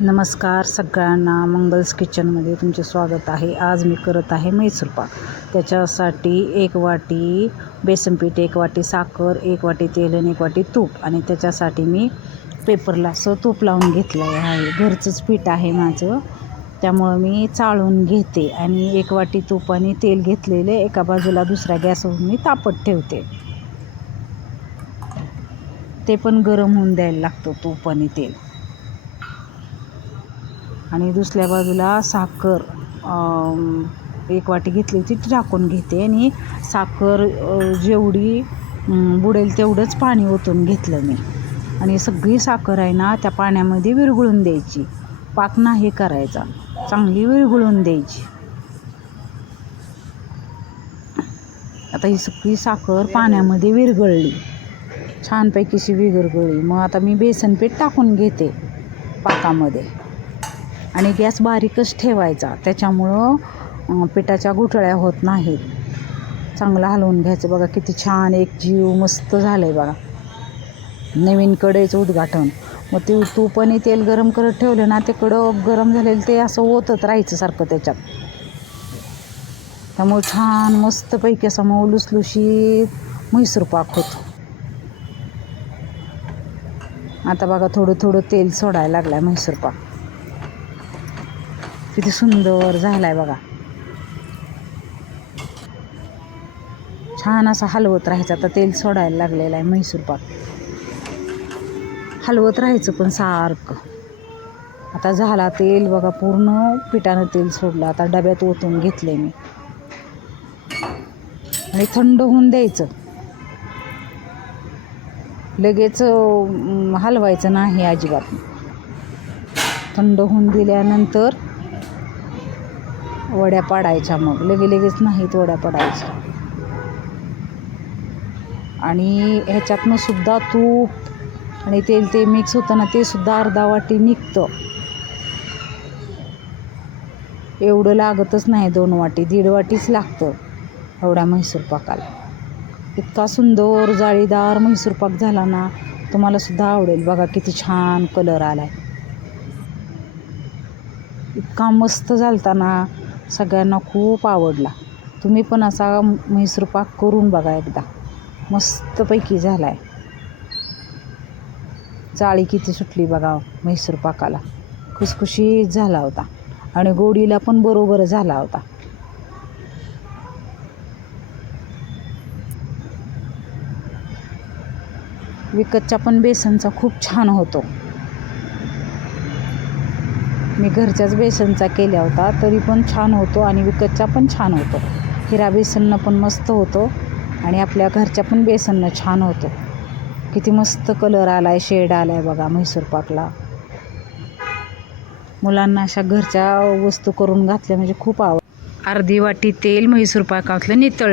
नमस्कार सगळ्यांना. मंगल्स किचनमध्ये तुमचे स्वागत आहे. आज मी करत आहे मैसूरपाक त्याच्यासाठी एक वाटी बेसनपीठ एक वाटी साखर एक वाटी तेल आणि एक वाटी तूप. आणि त्याच्यासाठी मी पेपरला असं तूप लावून घेतलं आहे घरचंच पीठ आहे माझं. त्यामुळं मी चाळून घेते आणि एक वाटी तूप आणि तेल घेतलेले एका बाजूला दुसऱ्या गॅसवर मी तापत ठेवते. ते पण गरम होऊन द्यायला लागतं तूप आणि तेल. आणि दुसऱ्या बाजूला साखर एक वाटी घेतली होती ती टाकून घेते. आणि साखर जेवढी बुडेल तेवढंच पाणी ओतून घेतलं मी. आणि सगळी साखर आहे ना त्या पाण्यामध्ये विरघळून द्यायची. पाक नाही करायचा. चांगली विरघळून द्यायची. आता ही सगळी साखर पाण्यामध्ये विरघळली. छानपैकीशी विरघळली. मग आता मी बेसन पीठ टाकून घेते पाकामध्ये. आणि गॅस बारीकच ठेवायचा. त्याच्यामुळं पिठाच्या गुठळ्या होत नाहीत. चांगलं हलवून घ्यायचं. बघा किती छान एक जीव मस्त झालं आहे बघा. नवीन कडेचं उद्घाटन. मग ते तूप तेल गरम करत ठेवलं ना ते कडं गरम झालेलं ते असं ओतत राहायचं सारखं त्याच्यात. त्यामुळे छान मस्तपैकी असा मऊ लुसलुशीत म्हैसूर पाक होतो. आता बघा थोडं थोडं तेल सोडायला लागलाय म्हैसूर पाक. किती सुंदर झालाय बघा. छान असा हलवत राहायचा. आता तेल सोडायला लागलेलं आहे म्हैसूर पाक. हलवत राहायचं पण सारखं. आता झाला तेल बघा पूर्ण पिठानं तेल सोडलं. आता डब्यात ओतून घेतले मी. आणि थंड होऊन द्यायचं. लगेच हलवायचं नाही अजिबात. थंड होऊन दिल्यानंतर वड्या पाडायच्या मग. लगे लगेच नाहीत वड्या पाडायच्या. आणि ह्याच्यातनं सुद्धा तूप आणि तेल ते मिक्स होतं ना ते सुद्धा अर्धा वाटी निघतं. एवढं लागतच नाही दोन वाटी दीड वाटीच लागतं एवढ्या म्हैसूर पाकाला. इतका सुंदर जाळीदार म्हैसूर पाक झाला ना तुम्हाला सुद्धा आवडेल. बघा किती छान कलर आलाय. इतका मस्त झालता ना सगळ्यांना खूप आवडला. तुम्ही पण असा म्हैसूर पाक करून बघा एकदा. मस्तपैकी झाला आहे जाळी किती सुटली बघा म्हैसूर पाकाला. खुसखुशीत झाला होता. आणि गोडीला पण बरोबर झाला होता. विकतच्या पण बेसनचा खूप छान होतो. मी घरच्याच बेसनचा केला होता तरी पण छान होतो आणि विकतचा पण छान होतो. हिरा बेसननं पण मस्त होतो आणि आपल्या घरच्या पण बेसननं छान होतो. किती मस्त कलर आला आहे शेड आला आहे बघा म्हैसूर पाकला. मुलांना अशा घरच्या वस्तू करून घातल्या म्हणजे खूप आवड. अर्धी वाटी तेल म्हैसूर पाकातलं नितळ.